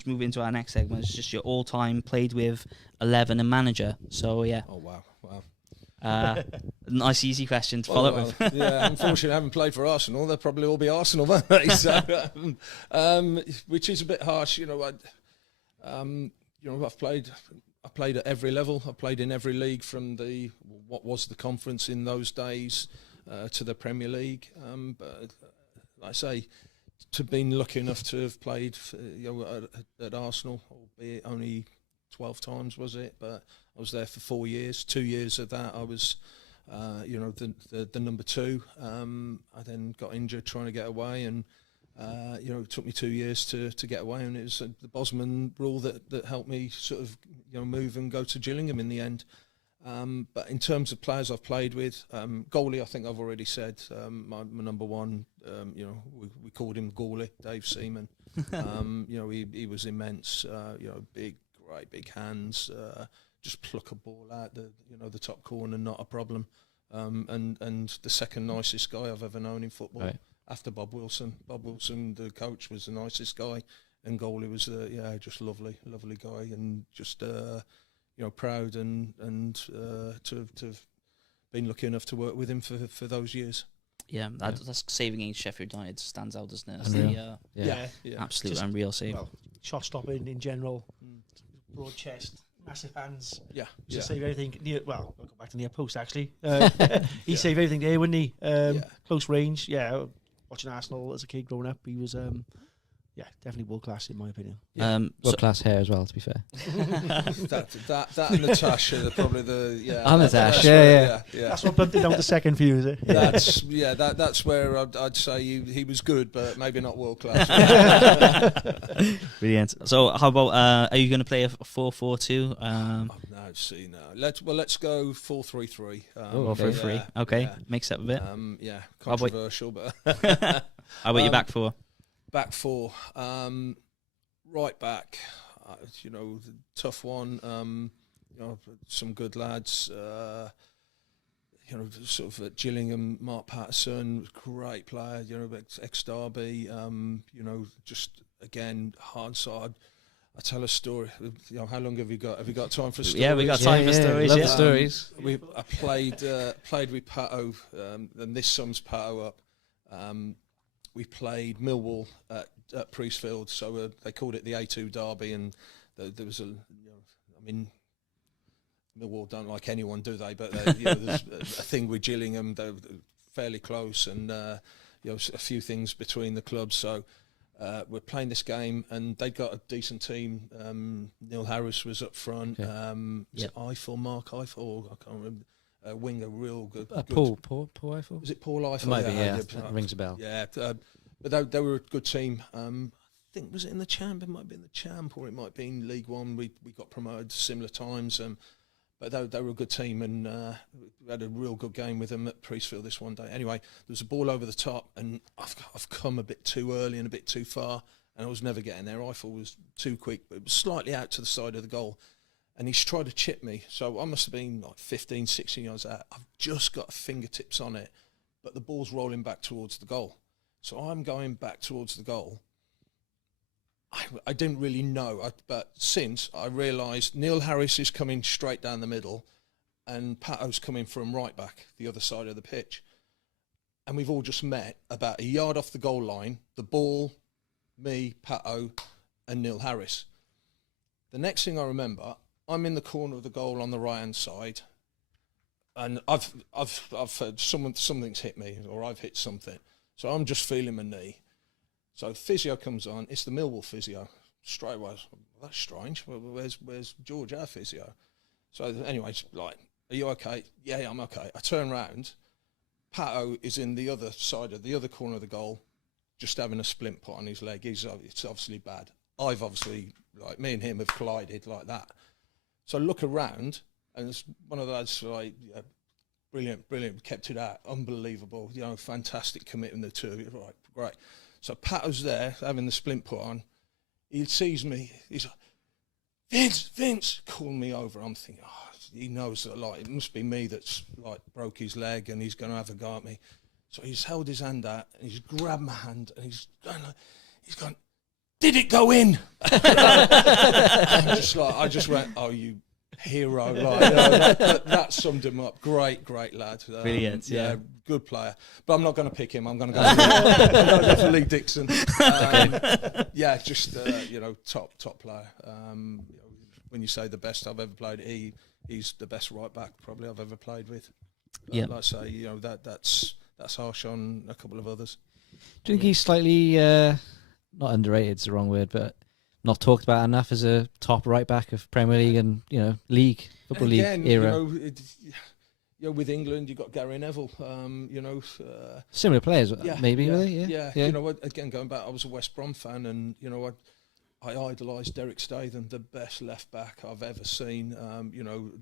let's move into our next segment. It's just your all-time played with 11 and manager. So yeah. Oh wow. Nice easy question to follow up with. Yeah, unfortunately I haven't played for Arsenal. They'll probably all be Arsenal, won't they? So, which is a bit harsh, I've played at every level. I played in every league from what was the conference in those days to the Premier League. But like I say, to been lucky enough to have played at Arsenal, albeit only 12 times was it, but I was there for 4 years. 2 years of that I was the number 2. I then got injured trying to get away, and it took me 2 years to get away, and it was the Bosman rule that helped me sort of move and go to Gillingham in the end. But in terms of players I've played with, goalie, I think I've already said, my number one, we called him Goalie, Dave Seaman. He was immense, great big hands, just pluck a ball out the top corner, not a problem. And the second nicest guy I've ever known in football, right, after Bob Wilson. Bob Wilson, the coach, was the nicest guy, and goalie was just lovely guy, and just proud and to have been lucky enough to work with him for those years. Yeah, that's saving against Sheffield United stands out, doesn't it? That's absolute just unreal save. Well, shot stopping in general, broad chest, massive hands. Yeah, just save everything near. Well, I'll go back to near post actually. He saved everything there, wouldn't he? Close range. Yeah, watching Arsenal as a kid growing up, he was definitely world class in my opinion. World class hair as well, to be fair. that and Natasha are probably the And Natasha, yeah. That's what bumped it down to second for you, is it? That's where I'd say he was good, but maybe not world class. Brilliant. So how about are you going to play a 4-4-2? Let's go 4-3-3. 4-3-3. Okay, mix up a bit. Controversial, but how about your back four? Back four, right back, the tough one. Some good lads. Sort of at Gillingham, Mark Patterson, great player. Ex-Derby. Just again hard side. I tell a story. How long have you got? Have you got time for stories? Yeah, we got time for stories. Love the stories. I played with Pato, and this sums Pato up. We played Millwall at Priestfield, so they called it the A2 Derby, and there was Millwall don't like anyone, do they? But there's a thing with Gillingham, they're fairly close, and a few things between the clubs. So we're playing this game, and they got a decent team. Neil Harris was up front. Was it Mark Eiffel? I can't remember. Winger, real good. Paul Eiffel? Was it Paul Eiffel? It might be, that rings a bell. Yeah, but they were a good team. I think, was it in the Champ? It might be in the Champ, or it might be in League One. We got promoted similar times, but they were a good team, and we had a real good game with them at Priestfield this one day. Anyway, there was a ball over the top, and I've come a bit too early and a bit too far, and I was never getting there. Eiffel was too quick, but it was slightly out to the side of the goal. And he's tried to chip me, so I must have been like 15, 16 yards out. I've just got fingertips on it, but the ball's rolling back towards the goal. So I'm going back towards the goal. I didn't really know, but since I realised Neil Harris is coming straight down the middle, and Pato's coming from right back, the other side of the pitch. And we've all just met about a yard off the goal line, the ball, me, Pato, and Neil Harris. The next thing I remember, I'm in the corner of the goal on the right-hand side, and I've heard something's hit me, or I've hit something. So I'm just feeling my knee. So physio comes on. It's the Millwall physio. Straight away, that's strange. Where's George, our physio? So anyway, like, are you okay? Yeah, I'm okay. I turn round. Pato is in the other side of the other corner of the goal, just having a splint put on his leg. It's obviously bad. I've obviously, like, me and him have collided like that. So I look around, and it's one of those, like, brilliant, kept it out, unbelievable, fantastic commitment, the two of you, right, great. So Pato's there, having the splint put on. He sees me, he's like, Vince, calling me over. I'm thinking, he knows that, like, it must be me that's, like, broke his leg, and he's going to have a go at me. So he's held his hand out, and he's grabbed my hand, and he's gone, did it go in? I just went, oh, you hero. That summed him up. Great lad. Brilliant, yeah. Good player. But I'm not going to pick him. I'm going to go for Lee Dixon. Top player. When you say the best I've ever played, he's the best right back probably I've ever played with. Yeah. Like I say, that's harsh on a couple of others. Do you think he's slightly not underrated? It's the wrong word, but not talked about enough as a top right back of Premier League and league football league era. With England, you've got Gary Neville. Similar players, maybe, were they? Yeah. You know what? Again, going back, I was a West Brom fan, and I idolised Derek Statham, the best left back I've ever seen.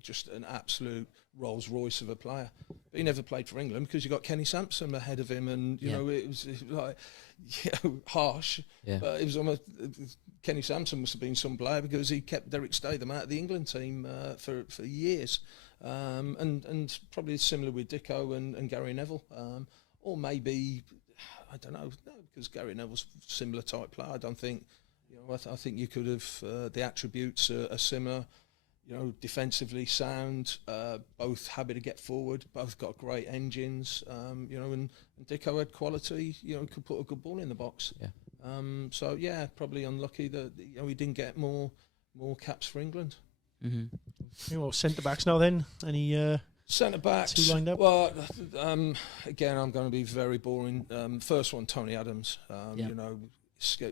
Just an absolute Rolls Royce of a player. But he never played for England because you got Kenny Sampson ahead of him, and it was like harsh. Yeah. But it was almost Kenny Sampson must have been some player because he kept Derek Statham out of the England team for years. And probably similar with Dicko and Gary Neville, or maybe I don't know, because Gary Neville's a similar type player. I don't think. I think you could have the attributes are similar. Defensively sound, both happy to get forward, both got great engines. And Dicko had quality. Could put a good ball in the box. Yeah. Probably unlucky that he didn't get more caps for England. Mm-hmm. Centre backs now then? Any centre backs? Two lined up? Well, again, I'm going to be very boring. First one, Tony Adams.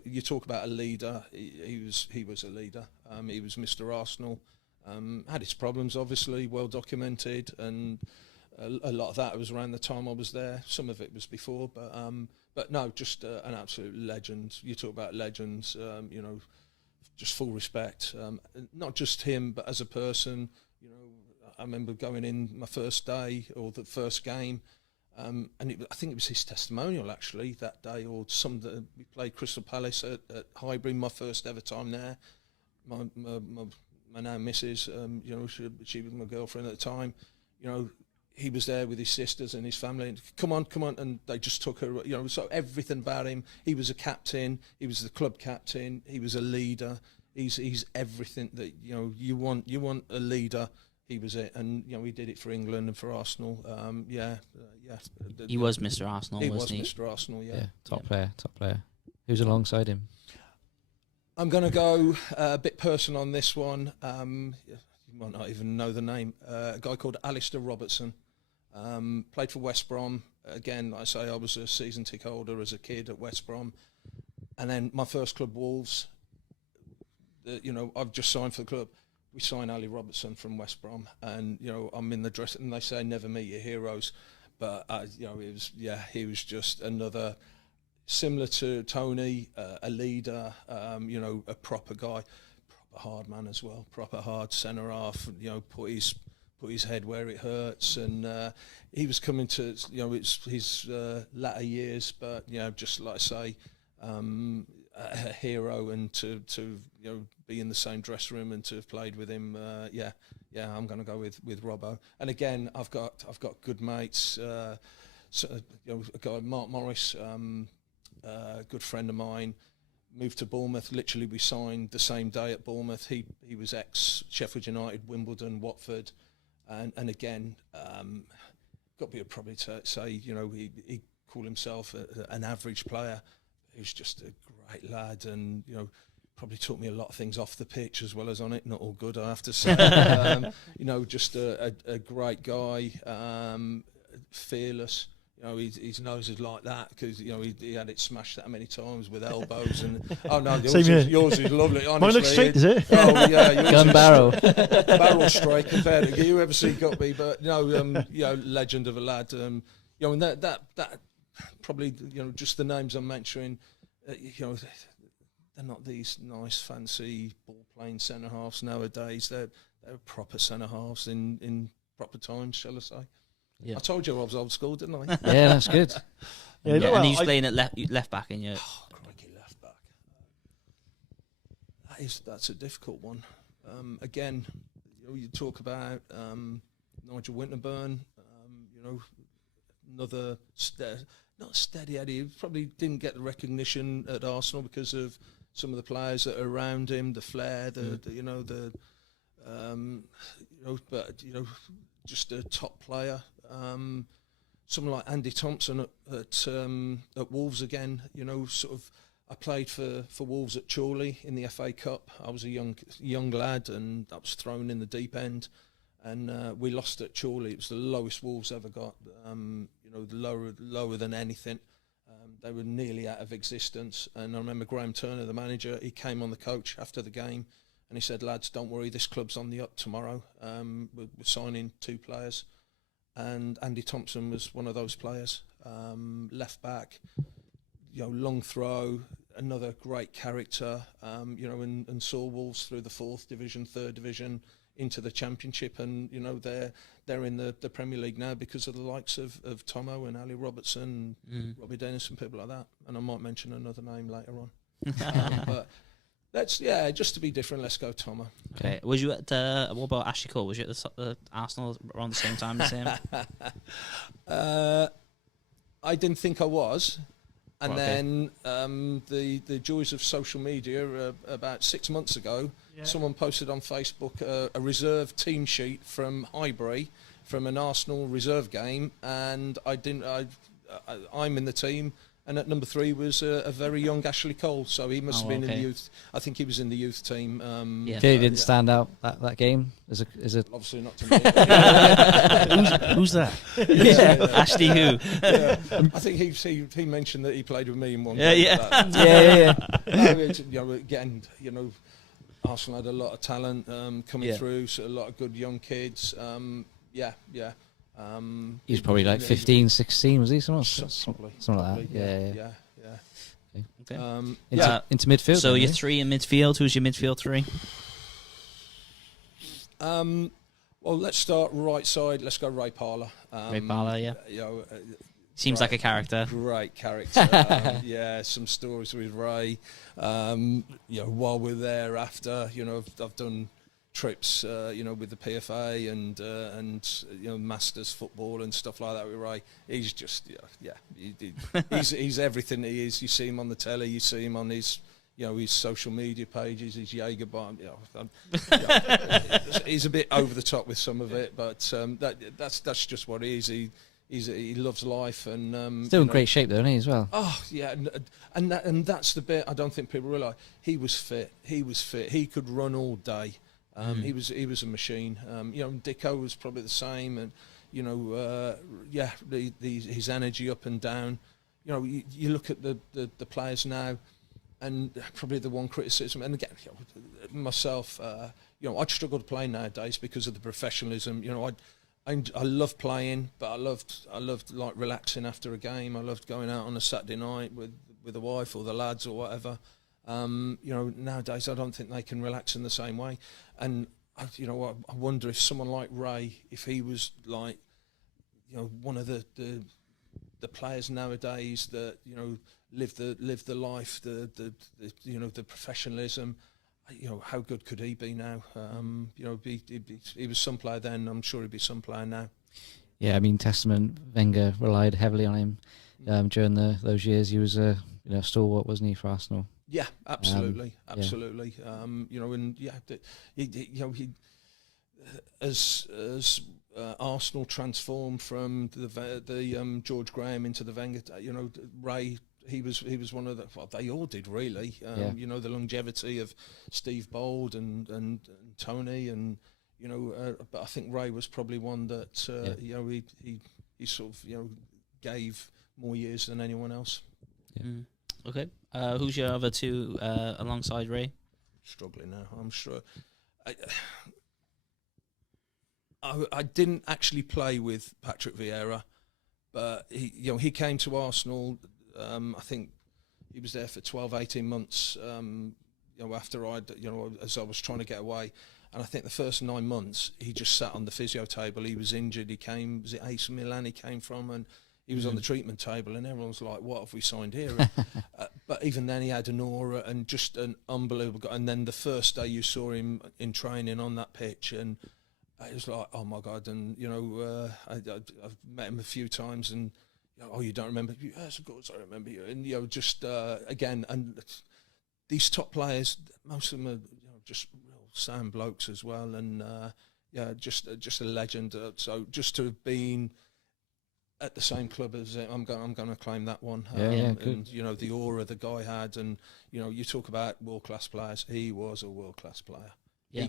You talk about a leader. He was a leader. He was Mr. Arsenal. Had his problems, obviously, well documented, and a lot of that was around the time I was there. Some of it was before, but no, just an absolute legend. You talk about legends, just full respect. Not just him, but as a person. I remember going in my first day or the first game. And I think it was his testimonial actually that day, or we played Crystal Palace at Highbury, my first ever time there. My now missus, she was my girlfriend at the time. He was there with his sisters and his family. And, come on, and they just took her. So everything about him. He was a captain. He was the club captain. He was a leader. He's everything that you want. You want a leader. He was it, and he did it for England and for Arsenal. He was Mr. Arsenal, wasn't he? He was Mr. Arsenal, yeah. Top player. Who's alongside him? I'm going to go a bit personal on this one. You might not even know the name. A guy called Alistair Robertson. Played for West Brom. Again, like I say, I was a season ticket holder as a kid at West Brom. And then my first club, Wolves, I've just signed for the club. We signed Ali Robertson from West Brom, and I'm in the dressing, and they say never meet your heroes, but he was just another, similar to Tony, a leader, a proper guy, proper hard man as well, proper hard centre half, put his head where it hurts, and he was coming to it's his latter years, but just like I say, a hero, and to be in the same dressing room and to have played with him, I'm going to go with Robbo. And again, I've got good mates. A guy, Mark Morris, a good friend of mine, moved to Bournemouth. Literally, we signed the same day at Bournemouth. He was ex Sheffield United, Wimbledon, Watford, and again, got to be probably to say he called himself an average player. He was just a great lad, and probably taught me a lot of things off the pitch as well as on it. Not all good, I have to say. Just a great guy, fearless. His nose is like that because he had it smashed that many times with elbows and. Oh no, yours is lovely. Honestly, mine looks straight, does it? Oh yeah, gun barrel, barrel straight compared to you ever see got me, but legend of a lad. And that probably just the names I'm mentioning. They're not these nice, fancy ball-playing centre-halves nowadays. They're proper centre-halves in proper times, shall I say. Yeah. I told you I was old school, didn't I? Yeah, that's good. And he's playing at left back, in your... Oh, crikey, left back. That's a difficult one. Again, you talk about Nigel Winterburn, another... not steady Eddie. He probably didn't get the recognition at Arsenal because of some of the players that are around him, the flair, just a top player. Someone like Andy Thompson at Wolves again. I played for Wolves at Chorley in the FA Cup. I was a young lad, and I was thrown in the deep end, and we lost at Chorley. It was the lowest Wolves ever got. Lower than anything. They were nearly out of existence. And I remember Graham Turner, the manager, he came on the coach after the game, and he said, "Lads, don't worry, this club's on the up tomorrow. We're signing 2 players." And Andy Thompson was one of those players. Left back, long throw, another great character, and saw Wolves through the 4th division, 3rd division, into the Championship, and they're in the Premier League now because of the likes of Tomo and Ali Robertson, Robbie Dennis, and people like that. And I might mention another name later on. But just to be different, let's go Tomo. Okay. Was you at what about Ashley Cole? Was you at the Arsenal around the same time as him? I didn't think I was. And then the joys of social media, about 6 months ago, someone posted on Facebook a reserve team sheet from Highbury from an Arsenal reserve game, and I'm in the team, and at number 3 was a very young Ashley Cole, so he must have been in the youth. I think he was in the youth team. Clearly didn't stand out that game. Is it? Obviously not to me. Who's that? Ashley who? I think he mentioned that he played with me in one game. Yeah. Again, Arsenal had a lot of talent coming through, so a lot of good young kids. He was probably like 15, 16, was he? Something like that. Yeah. Okay. Into midfield. So you're 3 in midfield. Who's your midfield 3? Well, let's start right side. Let's go Ray Parlour. Ray Parlour, yeah. Seems like a character. Great character. Some stories with Ray. While we're there after, I've done trips, with the PFA and Masters football and stuff like that with Ray. He's just, he's everything he is. You see him on the telly, you see him on his, his social media pages, his Jaeger bomb. He's a bit over the top with some of it, but that's just what he is. He loves life and still in great shape though, isn't he, as well? Oh yeah, and that's the bit I don't think people realise. He was fit. He could run all day. He was a machine. Dicko was probably the same, and his energy up and down. You look at the players now, and probably the one criticism, and again, myself, I'd struggle to play nowadays because of the professionalism. I love playing, but I loved like relaxing after a game. I loved going out on a Saturday night with the wife or the lads or whatever. Nowadays I don't think they can relax in the same way. And I wonder if someone like Ray, if he was like, one of the players nowadays that live the life, the professionalism. How good could he be now? He was some player then. I'm sure he'd be some player now. Yeah, I mean, Testament, Wenger relied heavily on him during those years. He was a stalwart, wasn't he, for Arsenal? Yeah, absolutely. As Arsenal transformed from the George Graham into the Wenger, Ray. He was one of the. Well, they all did really. The longevity of Steve Bold and Tony, and but I think Ray was probably one that he sort of gave more years than anyone else. Yeah. Okay. Who's your other 2 alongside Ray? Struggling now, I'm sure. I didn't actually play with Patrick Vieira, but he came to Arsenal. I think he was there for 12, 18 months, after as I was trying to get away. And I think the first 9 months, he just sat on the physio table. He was injured. Was it AC Milan he came from? And he was on the treatment table, and everyone was like, what have we signed here? But even then, he had an aura and just an unbelievable guy. And then the first day you saw him in training on that pitch, and it was like, oh, my God. And, I've met him a few times, and you don't remember? Yes, of course I remember you. And, again, and these top players, most of them are just real sound blokes as well, and just a legend. So just to have been at the same club as I'm going to claim that one. Good. And the aura the guy had, and you talk about world class players. He was a world class player. Yeah.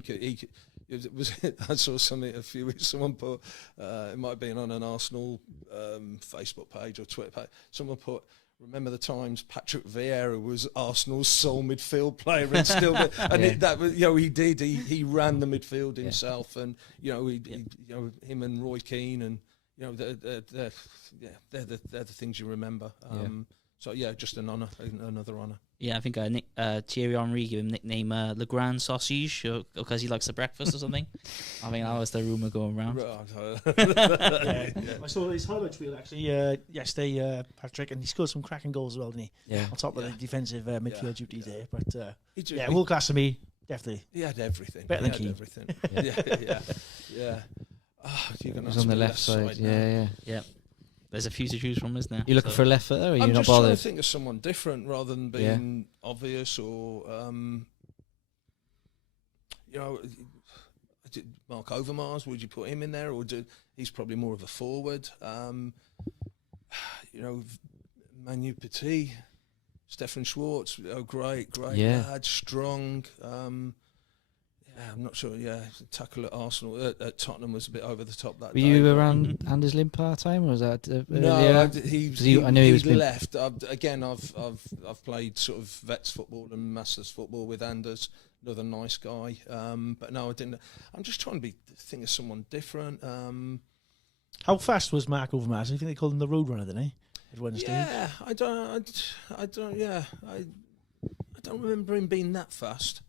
I saw something a few weeks. Someone put it might have been on an Arsenal Facebook page or Twitter page. Someone put, remember the times Patrick Vieira was Arsenal's sole midfield player and still, and he did. He ran the midfield himself, and him and Roy Keane, and they're the things you remember. So just an honour, another honour. Yeah, I think Thierry Henry gave him nickname Le Grand Sausage because he likes the breakfast or something. I think that was the rumour going around. I saw his highlights reel actually yesterday, Patrick, and he scored some cracking goals as well, didn't he? Yeah. On top of the defensive midfield duties there, but world class to me, definitely. He had everything. Better than Keane. Everything. Yeah. Oh, you're gonna on the left side. Yeah. There's a few to choose from, isn't there? You looking for a left footer, or are you I'm not just bothered? trying to think of someone different rather than being obvious or, Mark Overmars. Would you put him in there, or he's probably more of a forward? Manu Petit, Stefan Schwartz. Great lad, strong. I'm not sure. Yeah, tackle at Arsenal at Tottenham was a bit over the top that Were day. you around Anders Lind time, or was that? No, I know he was left. I've played sort of vets football and masters football with Anders, another nice guy. But no, I didn't. I'm just trying to think of someone different. How fast was Mark Overmars? I think they called him the Roadrunner, didn't he? At Wednesday. Yeah, I don't. Yeah, I don't remember him being that fast.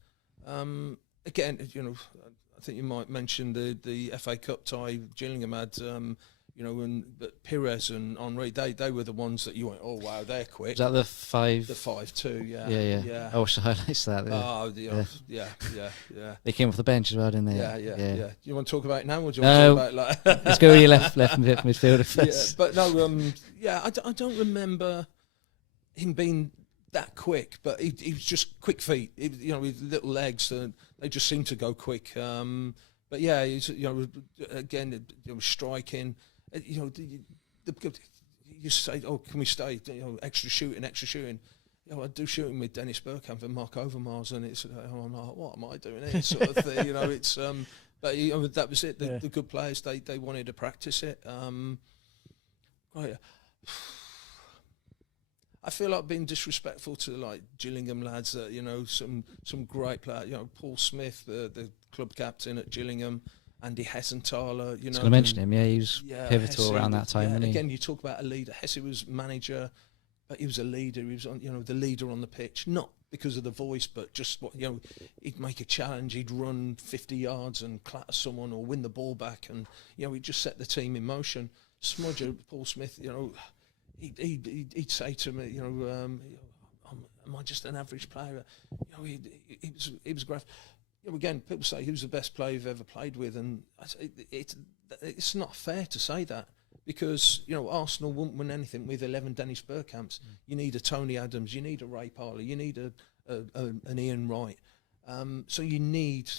Again, I think you might mention the FA Cup tie Gillingham had, but Pires and Henry, they were the ones that you went, oh wow, they're quick. Was that the 5? The 5-2, yeah. I watched the highlights of that. Yeah. They came off the bench as well, didn't they? Yeah. You want to talk about it now, or do you want to talk about like? Let's go with your left midfielder first. Yeah, but no, I don't remember him being that quick, but he was just quick feet. With little legs, they just seem to go quick. But yeah, he's, again, striking. You say, oh, can we stay? Extra shooting. I do shooting with Dennis Bergkamp and Mark Overmars, and it's I'm like, what am I doing here? Sort of thing. It's but that was it. The good players they wanted to practice it. I feel like being disrespectful to like Gillingham lads that some great players. Paul Smith, the club captain at Gillingham, Andy Hessenthaler. I was going to mention him. Yeah, he was pivotal Hesse, around that time. Yeah, again, you talk about a leader. Hesse was manager, but he was a leader. He was the leader on the pitch, not because of the voice, but just what he'd make a challenge. He'd run 50 yards and clatter someone or win the ball back, and he'd just set the team in motion. Smudger, Paul Smith, he'd say to me, am I just an average player? He was great. Again, people say he was the best player you've ever played with, and it's not fair to say that, because Arsenal wouldn't win anything with 11 Dennis Bergkamps. You need a Tony Adams, you need a Ray Parlour, you need an Ian Wright. So you need,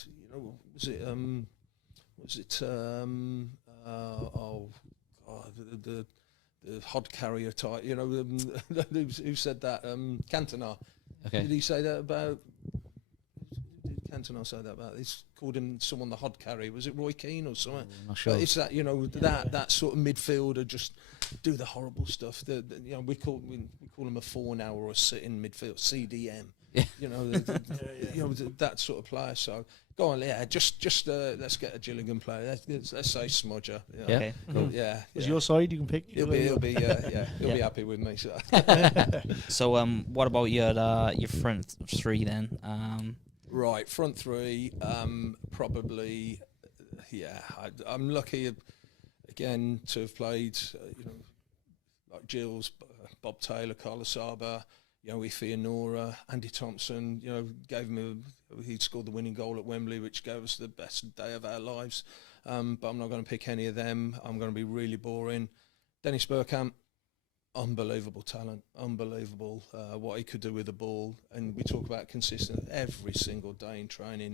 the hod carrier type, who said that? Cantona. Okay. Did he say that about? Did Cantona say that about? He's called him someone the hod carrier. Was it Roy Keane or something? Not sure. But it's that that sort of midfielder just do the horrible stuff. We call him a 4 now or a sitting midfield CDM. Yeah. That sort of player. So go on, just let's get a Gillingham player. Let's say Smudger. Yeah. Okay. Cool. Yeah. Was your side? You can pick. He'll be happy with me. So. So what about your front three then? Right, front three. Probably. I'm lucky again to have played. Like Gills, Bob Taylor, Carlos Saba. Ife Nora, Andy Thompson, gave him he scored the winning goal at Wembley, which gave us the best day of our lives. But I'm not going to pick any of them. I'm going to be really boring. Dennis Bergkamp, unbelievable talent, unbelievable what he could do with the ball. And we talk about consistent every single day in training.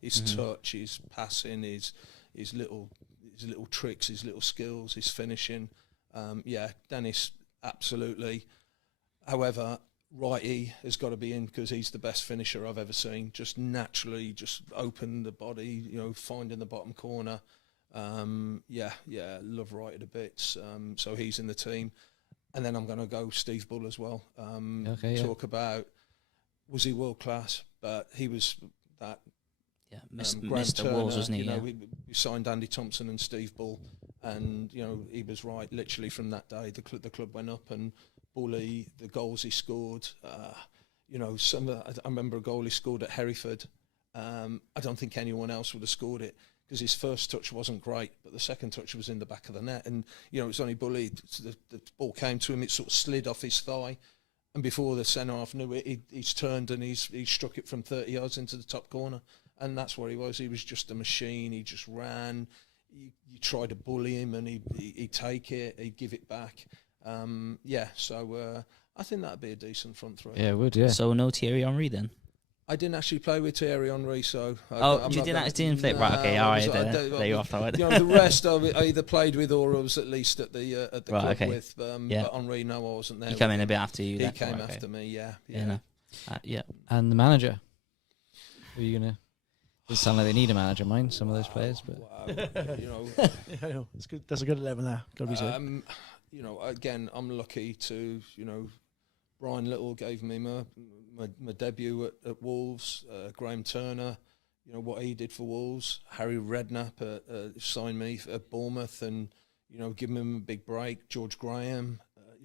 His touch, his passing, his little tricks, his little skills, his finishing. Dennis, absolutely. However, Righty has got to be in because he's the best finisher I've ever seen. Just naturally, just open the body, finding the bottom corner. Love Righty to bits. So he's in the team. And then I'm going to go Steve Bull as well. Talk about, was he world class? But he was that. Yeah, Graham Mr. Turner, Walls, wasn't he? We signed Andy Thompson and Steve Bull, and he was right. Literally from that day, the club went up, and Bully, the goals he scored. I remember a goal he scored at Hereford. I don't think anyone else would have scored it because his first touch wasn't great, but the second touch was in the back of the net, and it was only Bully. The ball came to him, it sort of slid off his thigh, and before the centre half knew it, he's turned and he struck it from 30 yards into the top corner. And that's what he was. He was just a machine. He just ran. You try to bully him, and he'd take it. He'd give it back. So I think that'd be a decent front three. Yeah, it would. Yeah. So no Thierry Henry then. I didn't actually play with Thierry Henry, so you didn't play. Right. Okay. All right. There you off. The rest I either played with or I was at least at the club with. Yeah. But Henry, no, I wasn't there. He came in a bit after you. He came after me. Yeah. Yeah. And the manager. Who are you gonna? Doesn't sound like they need a manager, mind some of those players, but I know it's good. That's a good 11 there. Got to be said. Again, I'm lucky to Brian Little gave me my debut at Wolves. Graham Turner, what he did for Wolves. Harry Redknapp signed me at Bournemouth, and given him a big break. George Graham,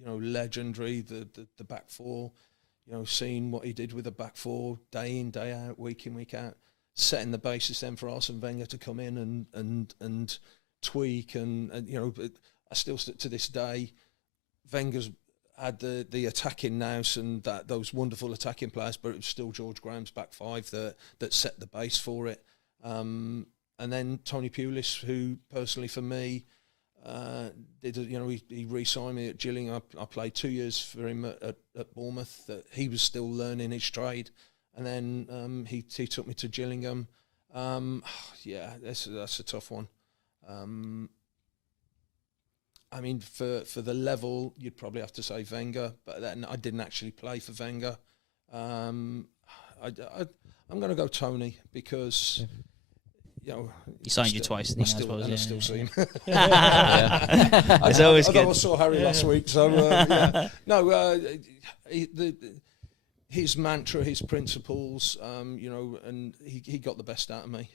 legendary. The back four, seeing what he did with the back four day in, day out, week in, week out. Setting the basis then for Arsene Wenger to come in and tweak and I still to this day, Wenger's had the attacking nous and those wonderful attacking players, but it was still George Graham's back five that set the base for it. And then Tony Pulis, who personally for me he re-signed me at Gillingham. I played 2 years for him at Bournemouth. He was still learning his trade. And then he took me to Gillingham. That's a tough one. For the level, you'd probably have to say Wenger, but then I didn't actually play for Wenger. I'm going to go Tony because he signed you twice. I suppose. I still see him. It's always good. I saw Harry last week, so his mantra, his principles, and he got the best out of me.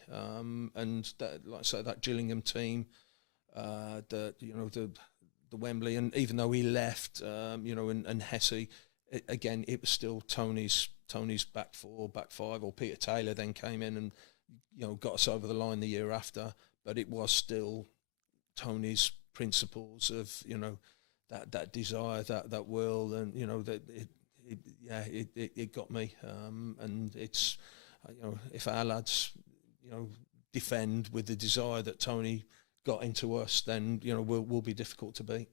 And like I say, that Gillingham team, the Wembley, and even though he left, and Hesse, it was still Tony's back four, back five, or Peter Taylor then came in and got us over the line the year after. But it was still Tony's principles of that desire, that will, and it got me, and it's if our lads defend with the desire that Tony got into us, then we'll be difficult to beat.